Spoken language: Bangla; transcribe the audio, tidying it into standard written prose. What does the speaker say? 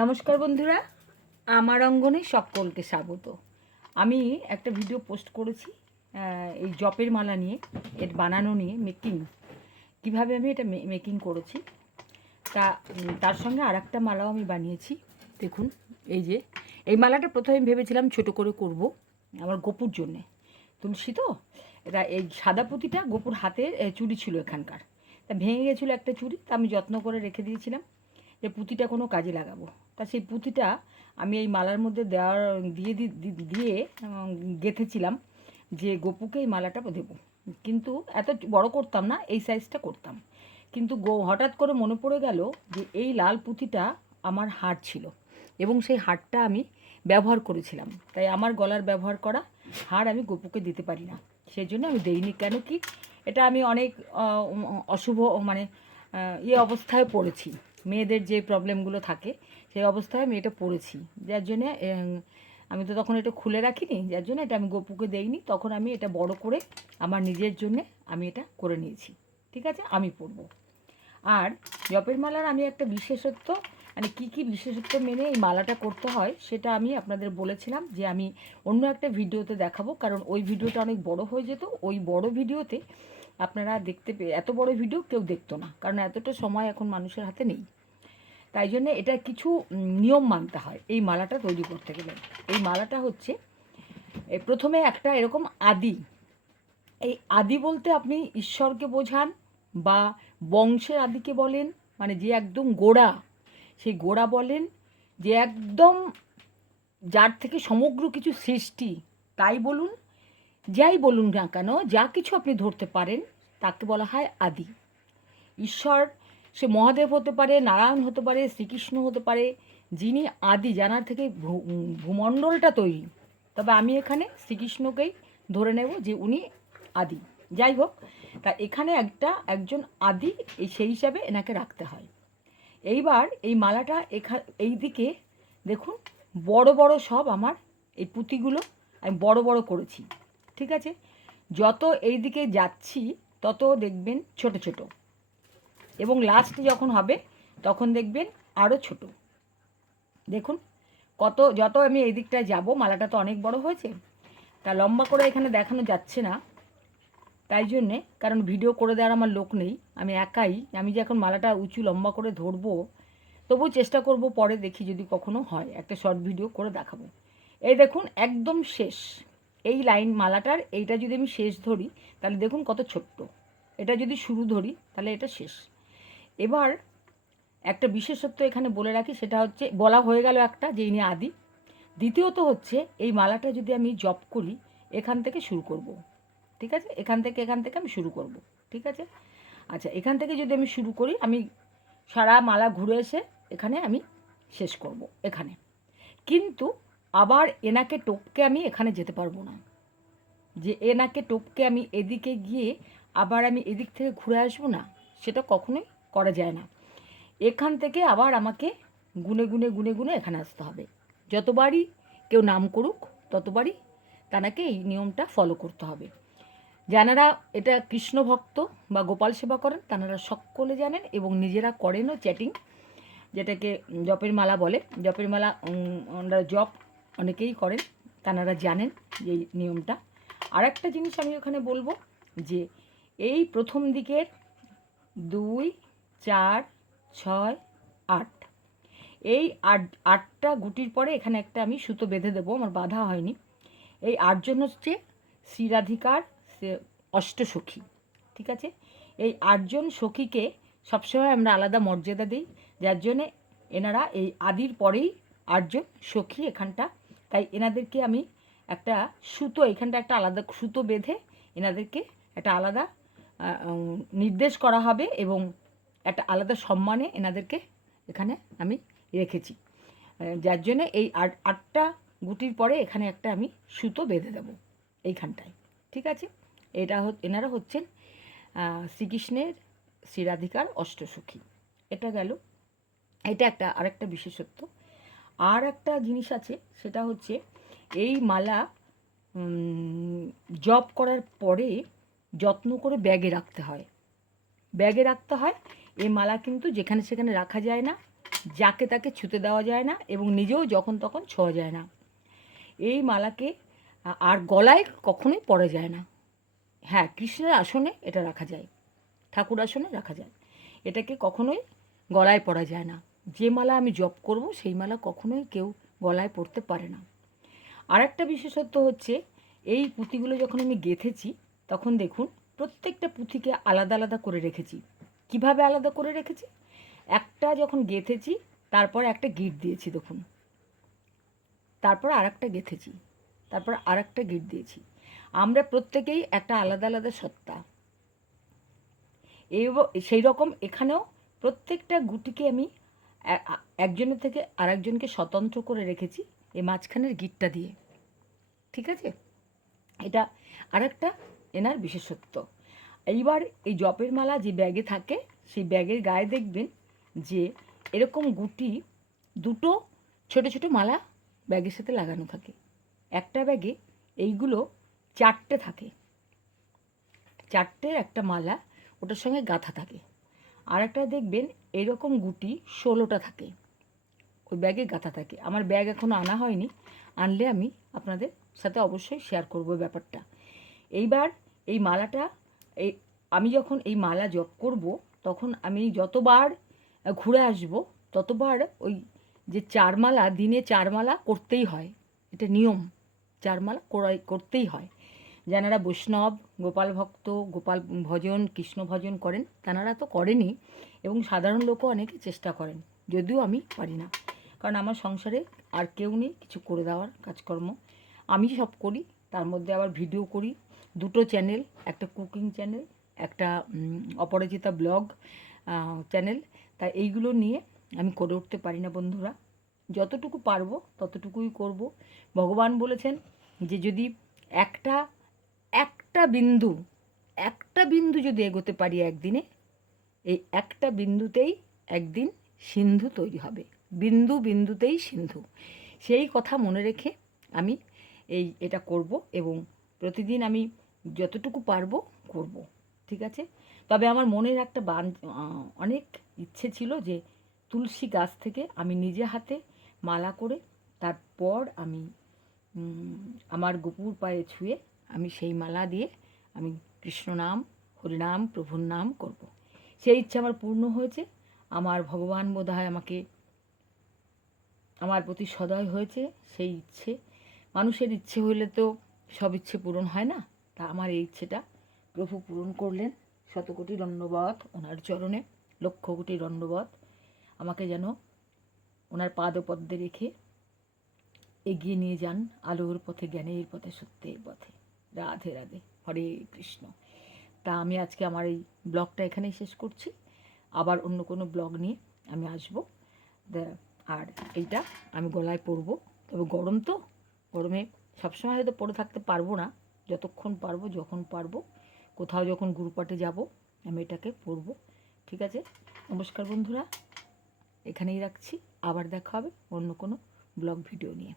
নমস্কার বন্ধুরা, আমার অঙ্গনে সকলকে স্বাগত। আমি একটা ভিডিও পোস্ট করেছি এই জপের মালা নিয়ে, এর বানানো নিয়ে, কীভাবে আমি এটা মেকিং করেছি। তার সঙ্গে আর একটা মালাও আমি বানিয়েছি। দেখুন, এই মালাটা প্রথমে ভেবেছিলাম ছোট করে করব আমার গপুর জন্যে। তুলসী তো, এটা এই সাদা পুঁতিটা গপুর হাতের চুড়ি ছিল এখানকার, তা ভেঙে গেছিলো একটা চুড়ি, তা আমি যত্ন করে রেখে দিয়েছিলাম যে পুঁতিটা কোনো কাজে লাগাবো। তা সেই পুঁতিটা আমি এই মালার মধ্যে দিয়ে গেঁথেছিলাম যে গপুকে এই মালাটা দেবো। কিন্তু এত বড় করতাম না, এই সাইজটা করতাম। কিন্তু হঠাৎ করে মনে পড়ে গেল যে এই লাল পুঁতিটা আমার হার ছিল এবং সেই হারটা আমি ব্যবহার করেছিলাম, তাই আমার গলার ব্যবহার করা হার আমি গপুকে দিতে পারি না, সেই জন্য আমি দেইনি। কেন কি, এটা আমি অনেক অশুভ অবস্থায় পড়েছি, মেয়েদের যে প্রবলেমগুলো থাকে সেই অবস্থায় আমি এটা পড়েছি, যার জন্যে আমি তো তখন এটা খুলে রাখিনি, যার জন্য এটা আমি গপুকে দেইনি। তখন আমি এটা বড় করে আমার নিজের জন্যে আমি এটা করে নিয়েছি। ঠিক আছে, আমি পরবো। আর জপের মালার আমি একটা বিশেষত্ব, মানে কী বিশেষত্ব মেনে এই মালাটা করতে হয় সেটা আমি আপনাদের বলেছিলাম যে আমি অন্য একটা ভিডিওতে দেখাবো, কারণ ওই ভিডিওটা অনেক বড় হয়ে যেত। ওই বড় ভিডিওতে আপনারা এত বড় ভিডিও কেউ দেখতো না, কারণ এতটা সময় এখন মানুষের হাতে নেই। তাই জন্য এটা কিছু নিয়ম মানতে হয় এই মালাটা তৈরি করতে গেলে। এই মালাটা হচ্ছে প্রথমে একটা এরকম এই আদি বলতে আপনি ঈশ্বরকে বোঝান বা বংশের আদিকে বলেন, মানে যে একদম গোড়া, সেই গোড়া বলেন, যে একদম যার থেকে সমগ্র কিছু সৃষ্টি, তাই বলুন, যাই বলুন না কেন, যা কিছু আপনি ধরতে পারেন তাকে বলা হয় আদি। ঈশ্বর সে মহাদেব হতে পারে, নারায়ণ হতে পারে, শ্রীকৃষ্ণ হতে পারে, যিনি আদি, জানার থেকে ভূমণ্ডলটা তৈরি। তবে আমি এখানে শ্রীকৃষ্ণকেই ধরে নেব যে উনি আদি। যাই হোক, তা এখানে একজন আদি, সেই হিসাবে এনাকে রাখতে হয়। এইবার এই মালাটা এই দিকে দেখুন, বড় বড় সব আমার এই পুঁতিগুলো আমি বড় বড় করেছি। ঠিক আছে, যত এই দিকে যাচ্ছি তত দেখবেন ছোট ছোট, এবং লাস্ট যখন হবে তখন দেখবেন আরও ছোট। দেখুন যত আমি এই দিকটায় যাবো, মালাটা তো অনেক বড় হয়েছে, তা লম্বা করে এখানে দেখানো যাচ্ছে না, তাই জন্যে, কারণ ভিডিও করে দেওয়ার আমার লোক নেই, আমি একাই। আমি যে এখন মালাটা উঁচু লম্বা করে ধরবো, তবুও চেষ্টা করব, পরে দেখি যদি কখনো হয় একটা শর্ট ভিডিও করে দেখাবো। এই দেখুন একদম শেষ এই লাইন মালাটার, এইটা যদি আমি শেষ ধরি তাহলে দেখুন কত ছোট্ট, এটা যদি শুরু ধরি তাহলে এটা শেষ। এবার একটা বিশেষত্ব এখানে বলে রাখি, সেটা হচ্ছে, বলা হয়ে গেল একটা, যে ইনি আদি। দ্বিতীয়ত হচ্ছে, এই মালাটা যদি আমি জপ করি, এখান থেকে শুরু করব। ঠিক আছে, এখান থেকে আমি শুরু করব। ঠিক আছে, আচ্ছা, এখান থেকে যদি আমি শুরু করি, আমি সারা মালা ঘুরে এসে এখানে আমি শেষ করব এখানে। কিন্তু আবার এনাকে টপকে আমি এখানে যেতে পারবো না, যে এনাকে টপকে আমি এদিকে গিয়ে আবার আমি এদিক থেকে ঘুরে আসবো না, সেটা কখনোই করা যায় না। এখান থেকে আবার আমাকে গুনে গুনে গুনে গুনে এখানে আসতে হবে। যতবারই কেউ নাম করুক ততবারই তাকে এই নিয়মটা ফলো করতে হবে। যারা এটা কৃষ্ণ ভক্ত বা গোপাল সেবা করেন তারা সকলে জানেন এবং নিজেরা করেনও চ্যাটিং, যেটাকে জপের মালা বলে। জপের মালা জপ অনেকেই করেন, তারা জানেন এই নিয়মটা। আর একটা জিনিস আমি ওখানে বলবো, যে এই প্রথম দিকের 2, 4, 6, 8, এই আটটা গুটির পরে এখানে একটা আমি সুতো বেঁধে দেবো, আমার বাঁধা হয়নি। এই 8 জন হচ্ছে শ্রীরাধিকার অষ্টসখী। ঠিক আছে, এই 8 জন সখীকে সবসময় আমরা আলাদা মর্যাদা দিই, যার জন্যে এনারা এই আদির পরেই 8 জন সখী এখানটা। তাই এনাদেরকে আমি একটা সুতো, এখানটা একটা আলাদা সুতো বেঁধে এনাদেরকে একটা আলাদা নির্দেশ করা হবে এবং একটা আলাদা সম্মানে এনাদেরকে এখানে আমি রেখেছি, যার জন্যে এই 8টা গুটির পরে এখানে একটা আমি সুতো বেঁধে দেবো এইখানটায়। ঠিক আছে, এনারা হচ্ছেন শ্রীকৃষ্ণের শ্রীরাধিকার অষ্টসখী। এটা গেল, এটা আরেকটা বিশেষত্ব। আর একটা জিনিস আছে, সেটা হচ্ছে এই মালা জপ করার পরে যত্ন করে ব্যাগে রাখতে হয়। এই মালা কিন্তু যেখানে সেখানে রাখা যায় না, যাকে তাকে ছুতে দেওয়া যায় না এবং নিজেও যখন তখন ছোঁয়া যায় না। এই মালাকে আর গলায় কখনোই পরা যায় না। হ্যাঁ, কৃষ্ণের আসনে এটা রাখা যায়, ঠাকুর আসনে রাখা যায়, এটাকে কখনোই গলায় পরা যায় না। যে মালা আমি জপ করব সেই মালা কখনোই কেউ গলায় পরতে পারে না। আর একটা বিশেষত্ব হচ্ছে, এই পুঁথিগুলো যখন আমি গেঁথেছি তখন দেখুন প্রত্যেকটা পুঁথিকে আলাদা আলাদা করে রেখেছি। কিভাবে আলাদা করে রেখেছি? একটা যখন গেঁথেছি তারপর একটা গিঁট দিয়েছি দেখুন, তারপর আর একটা গেঁথেছি, তারপর আর একটা গিঁট দিয়েছি। আমরা প্রত্যেকেই একটা আলাদা আলাদা সত্তা। সেই রকম এখানেও প্রত্যেকটা গুটিকে আমি একজনের থেকে আরেকজনকে স্বতন্ত্র করে রেখেছি এই মাঝখানের গিঁটটা দিয়ে। ঠিক আছে, এটা আরেকটা এনার বিশেষত্ব। এইবার এই জপের মালা যে ব্যাগে থাকে সেই ব্যাগের গায়ে দেখবেন যে এরকম গুটি দুটো ছোট ছোট মালা ব্যাগের সাথে লাগানো থাকে। একটা ব্যাগে এইগুলো 4টে থাকে, 4টে একটা মালা ওটার সঙ্গে গাঁথা থাকে। আর একটা দেখবেন এরকম গুটি 16টা থাকে, ওই ব্যাগে গাঁথা থাকে। আমার ব্যাগ এখনও আনা হয়নি, আনলে আমি আপনাদের সাথে অবশ্যই শেয়ার করব ব্যাপারটা। এইবার এই মালাটা এই আমি যখন এই মালা জপ করব তখন আমি যতবার ঘুরে আসব ততবার ওই যে 4 মালা, দিনে 4 মালা করতেই হয়, এটা নিয়ম। 4 মালা করতেই হয়। যারা বৈষ্ণব, গোপাল ভক্ত, গোপাল ভজন, কৃষ্ণ ভজন করেন তাঁরা তো করেনই, এবং সাধারণ লোকও অনেকে চেষ্টা করেন, যদিও আমি পারি না, কারণ আমার সংসারে আর কেউ নেই কিছু করে দেওয়ার কাজকর্ম। আমি সব করি, তার মধ্যে আবার ভিডিও করি, 2টো চ্যানেল, একটা কুকিং চ্যানেল, একটা অপরাজিতা ব্লগ চ্যানেল। তাই এইগুলো নিয়ে আমি করে উঠতে পারি না বন্ধুরা। যতটুকু পারবো ততটুকুই করব। ভগবান বলেছেন যে যদি একটা একটা বিন্দু একটা বিন্দু যদি এগোতে পারি একদিনে, এই একটা বিন্দুতেই একদিন সিন্ধু তৈরি হবে। বিন্দু বিন্দুতেই সিন্ধু। সেই কথা মনে রেখে আমি এটা করব, এবং প্রতিদিন আমি যতটুকু পারবো করব। ঠিক আছে, তবে আমার মনের একটা অনেক ইচ্ছে ছিল যে তুলসী গাছ থেকে আমি নিজে হাতে মালা করে তারপর আমি আমার গোপুর পায়ে ছুঁয়ে আমি সেই মালা দিয়ে আমি কৃষ্ণ নাম, হরিনাম, প্রভুর নাম করব। সেই ইচ্ছা আমার পূর্ণ হয়েছে। আমার ভগবান বোধহয় আমাকে আমার প্রতি সদয় হয়েছে। সেই ইচ্ছে, মানুষের ইচ্ছে হইলে তো সব ইচ্ছে পূরণ হয় না, তা আমার এই ইচ্ছেটা প্রভু পূরণ করলেন। শতকোটি দণ্ডবত ওনার চরণে, লক্ষ কোটি দণ্ডবত। আমাকে যেন ওনার পাদপদ্মে রেখে এগিয়ে নিয়ে যান আলোর পথে, জ্ঞানের পথে, সত্যের পথে। রাধে রাধে, হরে কৃষ্ণ। তা আমি আজকে আমার এই ব্লগটা এখানেই শেষ করছি। আবার অন্য কোনো ব্লগ নিয়ে আমি আসবো। আর এইটা আমি গলায় পরবো, তবে গরম তো, গরমে সবসময় হয়তো পরে থাকতে পারবো না, যতক্ষণ পারবো, যখন পারবো, কোথাও যখন গুরুপাঠে যাব আমি এটাকে পরবো। ঠিক আছে, নমস্কার বন্ধুরা, এখানেই রাখছি। আবার দেখা হবে অন্য কোনো ব্লগ ভিডিও নিয়ে।